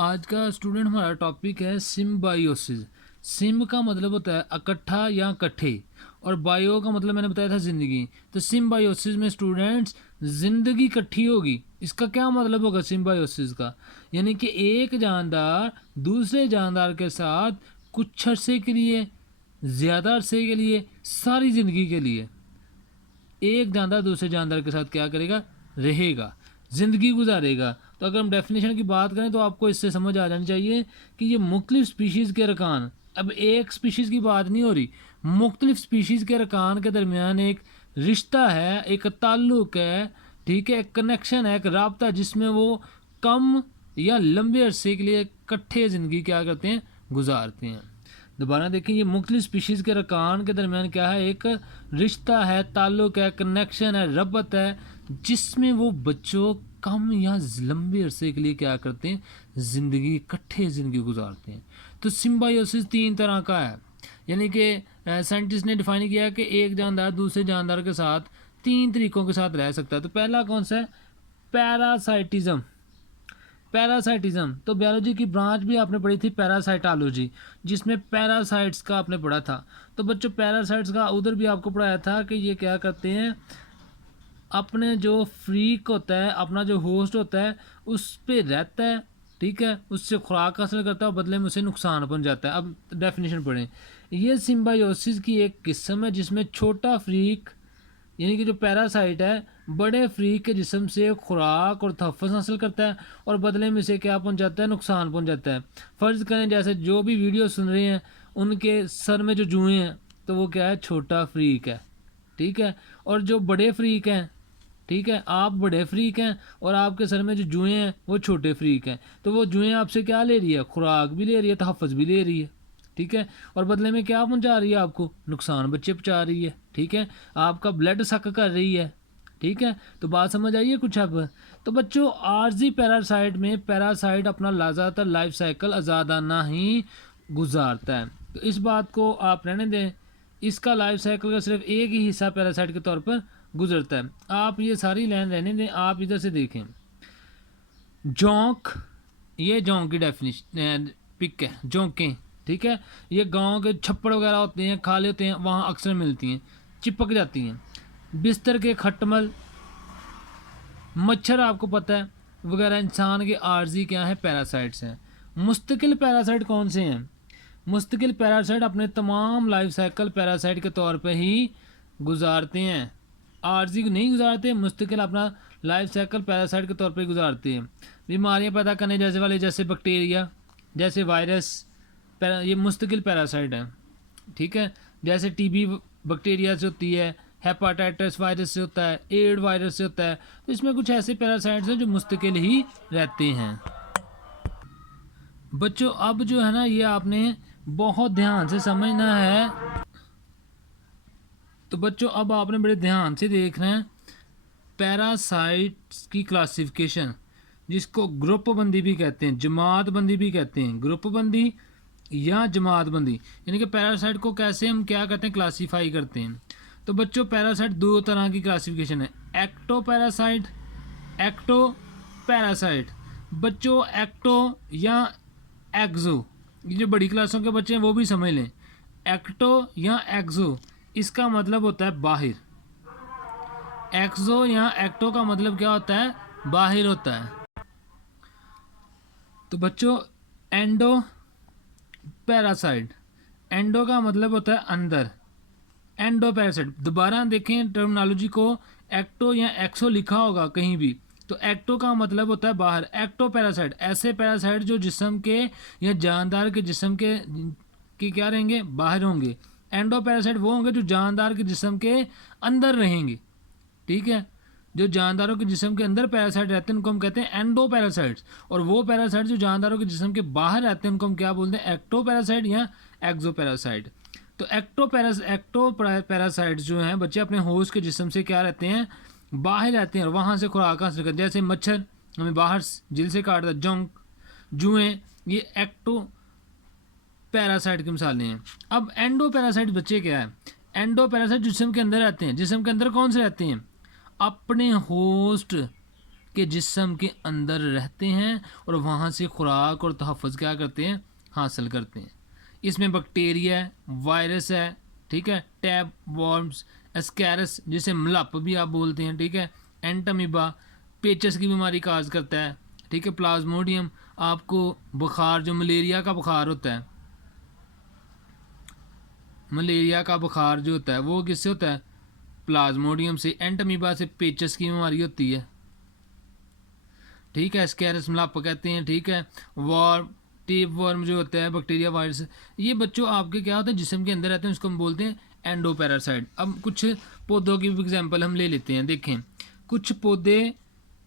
आज का स्टूडेंट हमारा टॉपिक है सिम्बायोसिस। सिम का मतलब होता है इकट्ठा या इकट्ठे, और बायो का मतलब मैंने बताया था जिंदगी। तो सिम्बायोसिस में स्टूडेंट्स जिंदगी इकट्ठी होगी। इसका क्या मतलब होगा सिम्बायोसिस का? यानी कि एक जानदार दूसरे जानदार के साथ कुछ अरसे के लिए, ज़्यादा अरसे के लिए, सारी ज़िंदगी के लिए एक जानदार दूसरे जानदार के साथ क्या करेगा? रहेगा, ज़िंदगी गुजारेगा। तो अगर हम डेफिनेशन की बात करें तो आपको इससे समझ आ जानी चाहिए कि ये मुख्तलिफ स्पीशीज़ के अरकान, अब एक स्पीशीज़ की बात नहीं हो रही, मुख्तलिफ स्पीशीज़ के अरकान के दरमियान एक रिश्ता है, एक ताल्लुक़ है, ठीक है, एक कनेक्शन है, एक राब्ता, जिसमें वो कम या लंबे अरसे के लिए इकट्ठे ज़िंदगी क्या करते हैं? गुजारते हैं। दोबारा देखें, ये मुख्तलिफ स्पीशीज़ के अरकान के दरमियान क्या है? एक रिश्ता है, ताल्लुक़ है, कनेक्शन है, रब्बत है, जिसमें वो बच्चों कम या लंबे अरसे के लिए क्या करते हैं? ज़िंदगी, इकट्ठे ज़िंदगी गुजारते हैं। तो सिम्बायोसिस 3 तरह का है, यानी कि साइंटिस्ट ने डिफाइन किया है कि एक जानदार दूसरे जानदार के साथ 3 तरीक़ों के साथ रह सकता है। तो पहला कौन सा है? पैरासाइटिज़म। पैरासाइटिज़म तो बायोलॉजी की ब्रांच भी आपने पढ़ी थी, पैरासाइटोलॉजी, जिसमें पैरासाइट्स का आपने पढ़ा था। तो बच्चों पैरासाइट्स का उधर भी आपको पढ़ाया था कि ये क्या करते हैं? अपने जो फ्रीक होता है, अपना जो होस्ट होता है, उस पे रहता है, ठीक है, उससे खुराक हासिल करता है और बदले में उसे नुकसान पहुंचाता है। अब डेफिनेशन पढ़ें। ये सिम्बायोसिस की एक किस्म है जिसमें छोटा फ्रीक, यानी कि जो पैरासाइट है, बड़े फ्रीक के जिस्म से खुराक और तहफ़्फ़ुज़ हासिल करता है और बदले में इसे क्या पहुंचाता है? नुकसान पहुंचाता है। फ़र्ज़ करें जैसे जो भी वीडियो सुन रहे हैं उनके सर में जो जुएँ हैं, तो वो क्या है? छोटा फ्रीक है, ठीक है। और जो बड़े फ्रीक हैं, ठीक है, आप बड़े फ्रीक हैं और आपके सर में जो जुएँ हैं वो छोटे फ्रीक हैं। तो वो जुएँ आपसे क्या ले रही है? खुराक भी ले रही है, तहफ़्फ़ुज़ भी ले रही है, ठीक है, और बदले में क्या पहुंचा रही है? आपको नुकसान बच्चे पहुंचा रही है, ठीक है, आपका ब्लड सक कर रही है, ठीक है। तो बात समझ आई है कुछ अब? तो बच्चों आर्जी पैरासाइट में पैरासाइट अपना ज़्यादातर लाइफ साइकिल आज़ादाना ही गुजारता है। तो इस बात को आप रहने दें, इसका लाइफ साइकिल का सिर्फ एक ही हिस्सा पैरासाइट के तौर पर गुजरता है। आप ये सारी लाइन रहने दें, आप इधर से देखें। जोंक, ये जोंक की डेफिनेशन पिक है, जोंकें, ठीक है, ये गांव के छप्पड़ वगैरह होते हैं, खाले होते हैं, वहाँ अक्सर मिलती हैं, चिपक जाती हैं। बिस्तर के खटमल, मच्छर आपको पता है वगैरह इंसान के आर्जी क्या है? पैरासाइट्स हैं। मुस्तकिल पैरासाइट कौन से हैं? मुस्तकिल पैरासाइट अपने तमाम लाइफ साइकिल पैरासाइट के तौर पर ही गुजारते हैं, आर्जी नहीं गुजारते, मुस्तकिल अपना लाइफ साइकिल पैरासाइट के तौर पर गुजारते हैं। बीमारियां पैदा करने जैसे वाले, जैसे बैक्टीरिया, जैसे वायरस, ये मुस्तकिल पैरासाइट है, ठीक है। जैसे टीबी बैक्टीरिया से होती है, हेपाटाइटिस वायरस से होता है, एड वायरस से होता है। तो इसमें कुछ ऐसे पैरासाइट्स हैं जो मुस्तकिल ही रहते हैं। बच्चों अब जो है ना, ये आपने बहुत ध्यान से समझना है। तो बच्चों अब आपने बड़े ध्यान से देखना है पैरासाइट्स की क्लासिफिकेशन, जिसको ग्रुप बंदी भी कहते हैं, जमात बंदी भी कहते हैं, ग्रुप बंदी या जमात बंदी, यानी कि पैरासाइट को कैसे हम क्या कहते हैं? क्लासीफाई करते हैं। तो बच्चों पैरासाइट 2 तरह की क्लासिफिकेशन है, एक्टो पैरासाइट, एक्टो पैरासाइट। बच्चों एक्टो या एक्सो, ये जो बड़ी क्लासों के बच्चे हैं वो भी समझ लें, एक्टो या एक्सो इसका मतलब होता है बाहर, एक्सो या एक्टो का मतलब क्या होता है? बाहर होता है। तो बच्चों एंडो पैरासाइट, एंडो का मतलब होता है अंदर, एंडो पैरासाइट। दोबारा देखें टर्मिनोलॉजी को, एक्टो या एक्सो लिखा होगा कहीं भी, तो एक्टो का मतलब होता है बाहर। एक्टो पैरासाइट ऐसे पैरासाइट जो जिस्म के या जानदार के जिस्म के क्या रहेंगे? बाहर होंगे। एंडो पैरासाइट वो होंगे जो जानदार के जिस्म के अंदर रहेंगे, ठीक है। जो जानदारों के जिस्म के अंदर पैरासाइट रहते हैं उनको हम कहते हैं एंडो पैरासाइट्स, और वो पैरासाइट जो जानदारों के जिस्म के बाहर रहते हैं उनको हम क्या बोलते हैं? एक्टो पैरासाइट या एक्सो पैरासाइट। तो एक्टो पैरासाइट्स जो हैं बच्चे अपने होस्ट के जिस्म से क्या रहते हैं? बाहर रहते हैं और वहाँ से खुराक हासिल करते हैं। जैसे मच्छर हमें बाहर जिल से काटता है, जोंक, जुएँ, ये एक्टो पैरासाइट की मिसालें हैं। अब एंडो पैरासाइट बच्चे क्या है? एंडो पैरासाइट जिस्म के अंदर रहते हैं। जिस्म के अंदर कौन से रहते हैं? अपने होस्ट के जिस्म के अंदर रहते हैं और वहाँ से खुराक और तहफ़्फ़ुज़ क्या करते हैं, हासिल करते हैं। इसमें बैक्टीरिया है, वायरस है, ठीक है, टैब वॉर्म्स, एस्कैरस जिसे मलाप भी आप बोलते हैं, ठीक है, एंटमीबा पेचस की बीमारी काज करता है, ठीक है, प्लाज्मोडियम आपको बुखार जो मलेरिया का बुखार होता है, मलेरिया का बुखार जो होता है वो किससे होता है, प्लाज्मोडियम से। एंटमीबा से पेचस की बीमारी होती है, ठीक है, स्कैरस मलाप कहते हैं, ठीक है, वॉर्म टेप वर्म जो होता है, बैक्टीरिया वायरस, ये बच्चों आपके क्या होता है जिस्म के अंदर रहते हैं, उसको हम बोलते हैं एंडोपैरासाइट। अब कुछ पौधों की एग्जांपल हम ले लेते हैं। देखें कुछ पौधे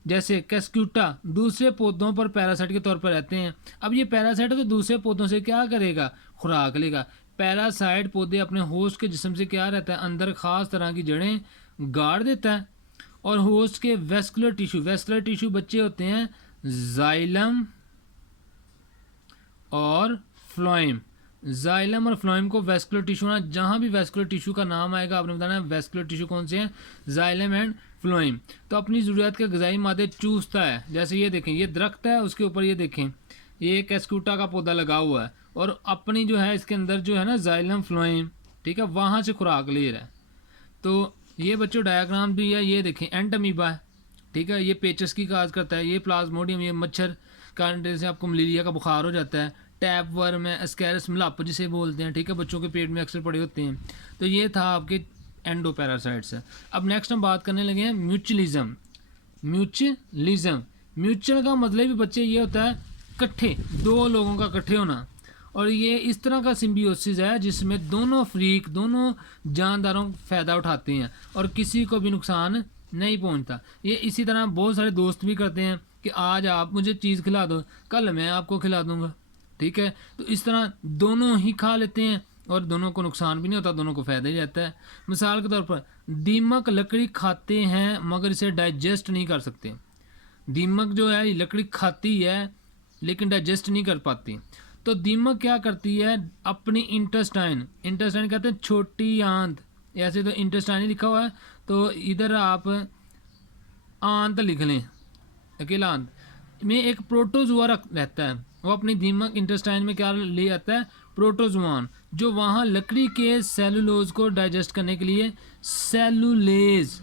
जैसे कैस्क्यूटा दूसरे पौधों पर पैरासाइट के तौर पर रहते हैं। अब ये पैरासाइट तो दूसरे पौधों से क्या करेगा, खुराक लेगा। पैरासाइट पौधे अपने होस्ट के जिस्म से क्या रहता है, अंदर खास तरह की जड़ें गाड़ देता है और होस्ट के वेस्कुलर टिश्यू बच्चे होते हैं जाइलम और फ्लोएम। जाइलम और फ्लोएम को वेस्कुलर टिश्यू ना, जहाँ भी वेस्कुलर टिश्यू का नाम आएगा आपने बताना है वेस्कुलर टिश्यू कौन से हैं, जाइलम एंड फ्लोएम। तो अपनी ज़रूरत के ग़िज़ाई मादे चूसता है। जैसे ये देखें, ये दरख्त है, उसके ऊपर ये देखें ये कैस्क्यूटा का पौधा लगा हुआ है और अपनी जो है इसके अंदर जो है ना जाइलम फ्लोएम, ठीक है, वहाँ से खुराक ले रहा है। तो ये बच्चों डायग्राम भी है, ये देखें एंटमीबा है, ठीक है, ये पेचस की काज करता है, ये प्लाज्मोडियम, ये मच्छर काटने से आपको मलेरिया का बुखार हो जाता है, टैप वर्म है, एस्कैरस मलाप जिसे बोलते हैं, ठीक है, बच्चों के पेट में अक्सर पड़े होते हैं। तो ये था आपके एंडोपैरासाइट्स है। अब नेक्स्ट हम बात करने लगे हैं म्यूचुअलिज्म। म्यूचुअल का मतलब भी बच्चे ये होता है इकट्ठे, दो लोगों का इकट्ठे होना, और ये इस तरह का सिम्बियोसिस है जिसमें दोनों फ्रीक, दोनों जानदारों फ़ायदा उठाते हैं और किसी को भी नुकसान नहीं पहुंचता। ये इसी तरह बहुत सारे दोस्त भी करते हैं कि आज आप मुझे चीज़ खिला दो, कल मैं आपको खिला दूंगा, ठीक है। तो इस तरह दोनों ही खा लेते हैं और दोनों को नुकसान भी नहीं होता, दोनों को फ़ायदा ही रहता है। मिसाल के तौर पर दीमक लकड़ी खाते हैं मगर इसे डाइजेस्ट नहीं कर सकते। दीमक जो है ये लकड़ी खाती है लेकिन डाइजेस्ट नहीं कर पाती। तो दीमक क्या करती है, अपनी इंटेस्टाइन कहते हैं छोटी आंत, ऐसे तो इंटेस्टाइन ही लिखा हुआ है, तो इधर आप आंत लिख लें, अकेला आंत में एक प्रोटोजुआ रहता है, वो अपनी दीमक इंटेस्टाइन में क्या ले आता है, प्रोटोजुआन, जो वहाँ लकड़ी के सेलुलोज को डाइजेस्ट करने के लिए सेलुलेज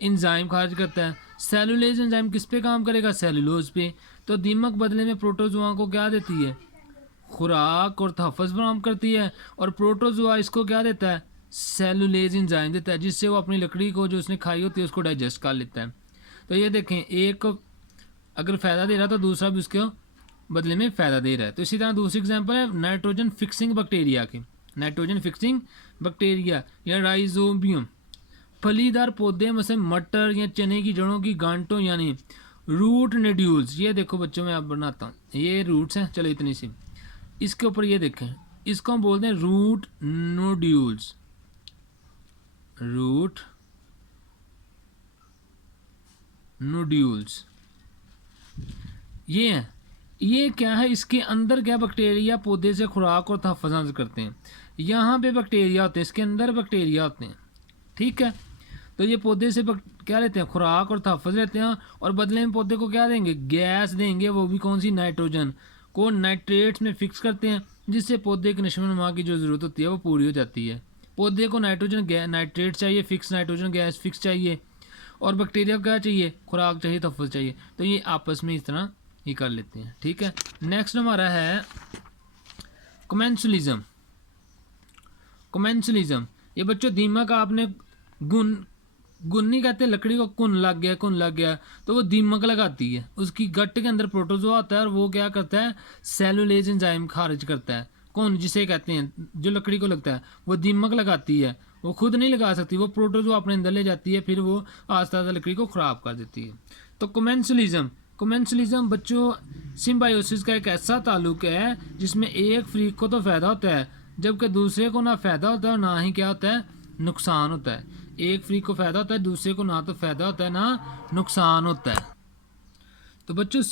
एंजाइम खारिज करता है। सेलुलेज एंजाइम किस पे काम करेगा, सेलुलोज पे। तो दीमक बदले में प्रोटोजुआ को क्या देती है, खुराक और तहफ़्फ़ुज़ फराहम करती है, और प्रोटोजुआ इसको क्या देता है, सेलुलेज एंजाइम देता है, जिससे वो अपनी लकड़ी को जो उसने खाई होती है उसको डाइजेस्ट कर लेता है। तो ये देखें, एक अगर फ़ायदा दे रहा है तो दूसरा भी उसके बदले में फ़ायदा दे रहा है। तो इसी तरह दूसरी एग्जांपल है नाइट्रोजन फिक्सिंग बैक्टीरिया की। नाइट्रोजन फिक्सिंग बैक्टीरिया या राइजोबियम फलीदार पौधे में से मटर या चने की जड़ों की गांठों यानी रूट नोड्यूल्स। ये देखो बच्चों में आप बनाता हूँ, ये रूट्स हैं, चलो इतनी सी, इसके ऊपर ये देखें, इसको हम बोलते हैं रूट नोड्यूल्स। रूट नोड्यूल्स ये है, ये क्या है, इसके अंदर क्या बैक्टीरिया पौधे से खुराक और तहफ़्फ़ुज़ हासिल करते हैं। यहाँ पे बैक्टीरिया होते हैं, इसके अंदर बैक्टीरिया होते हैं, ठीक है। तो ये पौधे से क्या लेते हैं, खुराक और तहफ़्फ़ुज़ लेते हैं, और बदले में पौधे को क्या देंगे, गैस देंगे, वो भी कौन सी, नाइट्रोजन को नाइट्रेट्स में फिक्स करते हैं, जिससे पौधे के नशोनुमा की जो ज़रूरत होती है वो पूरी हो जाती है। पौधे को नाइट्रेट चाहिए, फिक्स नाइट्रोजन गैस फिक्स चाहिए, और बैक्टीरिया को क्या चाहिए, खुराक चाहिए, तहफ़्फ़ुज़ चाहिए। तो ये आपस में इस तरह ही कर लेते हैं, ठीक है। नेक्स्ट हमारा है कमेंसुलिज्म। ये बच्चों दीमक आपने गुन्नी कहते हैं, लकड़ी को कुन लग गया तो वो दीमक लगाती है, उसकी गट के अंदर प्रोटोजोआ होता है और वो क्या करता है, सेलुलेज एंजाइम खारिज करता है। कौन, जिसे कहते हैं जो लकड़ी को लगता है, वो दीमक लगाती है, वो खुद नहीं लगा सकती, वो प्रोटोजोआ अपने अंदर ले जाती है, फिर वो आस्ता आस्ता लकड़ी को ख़राब कर देती है। तो कमेंसुलिज्म बच्चों सिम्बायोसिस का एक ऐसा ताल्लुक है जिसमें एक फ्रीक को तो फ़ायदा होता है जबकि दूसरे को ना फ़ायदा होता है और ना ही क्या होता है, नुकसान होता है। एक फ्रीक को फ़ायदा होता है, दूसरे को ना तो फ़ायदा होता है ना नुकसान होता है। तो बच्चों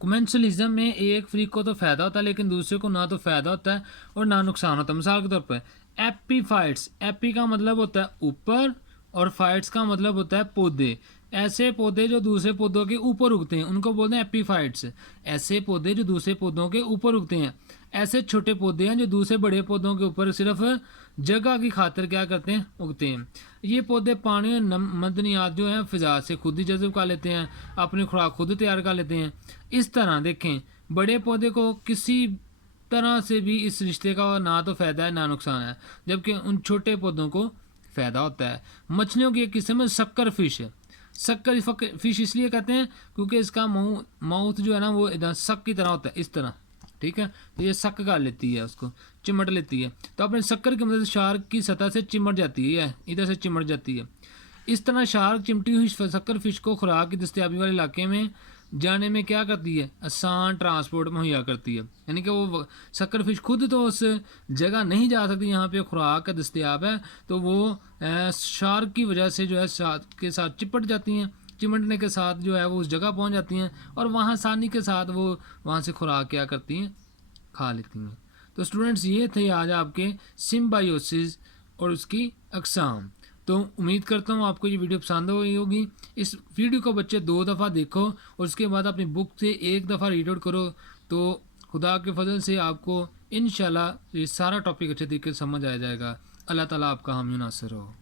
कमेंसुलिज्म में एक फ्रीक को तो फ़ायदा होता है लेकिन दूसरे को ना तो फ़ायदा होता है और ना नुकसान होता है। मिसाल के तौर पर एपीफाइट्स, एपी का मतलब होता है ऊपर और फाइट्स का मतलब होता है पौधे। ऐसे पौधे जो दूसरे पौधों के ऊपर उगते हैं उनको बोलते हैं एपीफाइट्स। ऐसे पौधे जो दूसरे पौधों के ऊपर उगते हैं। ऐसे छोटे पौधे हैं जो दूसरे बड़े पौधों के ऊपर सिर्फ जगह की खातिर क्या करते हैं, उगते हैं। ये पौधे पानी और मदनियात जो है फिजा से खुद ही जज़ब कर लेते हैं, अपनी खुराक खुद तैयार कर लेते हैं। इस तरह देखें, बड़े पौधे को किसी तरह से भी इस रिश्ते का ना तो फ़ायदा है ना नुकसान है, जबकि उन छोटे पौधों को फ़ायदा होता है। मछलियों की एक किस्म है शक्कर फिश है। शक्कर फिश इसलिए कहते हैं क्योंकि इसका माउथ जो है ना वो इधर शक की तरह होता है, इस तरह, ठीक है। तो ये शक कर लेती है, उसको चिमट लेती है। तो अपने शक्कर की मदद से शार्क की सतह से चिमट जाती है, इधर से चिमट जाती है। इस तरह शार्क चिमटी हुई शक्कर फिश को खुराक की दस्तयाबी वाले इलाके में जाने में क्या करती है, आसान ट्रांसपोर्ट मुहैया करती है। यानी कि वो शक्कर फिश खुद तो उस जगह नहीं जा सकती जहाँ पे खुराक का दस्तयाब है, तो वो शार्क की वजह से जो है शार्क के साथ चिपट जाती हैं। चिमटने के साथ जो है वो उस जगह पहुँच जाती हैं और वहाँ आसानी के साथ वो वहाँ से खुराक क्या करती हैं, खा लेती हैं। तो स्टूडेंट्स, ये थे आज आपके सिम्बायोसिस और उसकी अक़साम। तो उम्मीद करता हूँ आपको ये वीडियो पसंद हुई होगी। इस वीडियो को बच्चे 2 दफ़ा देखो और उसके बाद अपनी बुक से 1 दफ़ा रीड आउट करो, तो खुदा के फजल से आपको इंशाल्लाह ये सारा टॉपिक अच्छे तरीके से समझ आ जाएगा। अल्लाह ताला आपका हामी नासिर हो।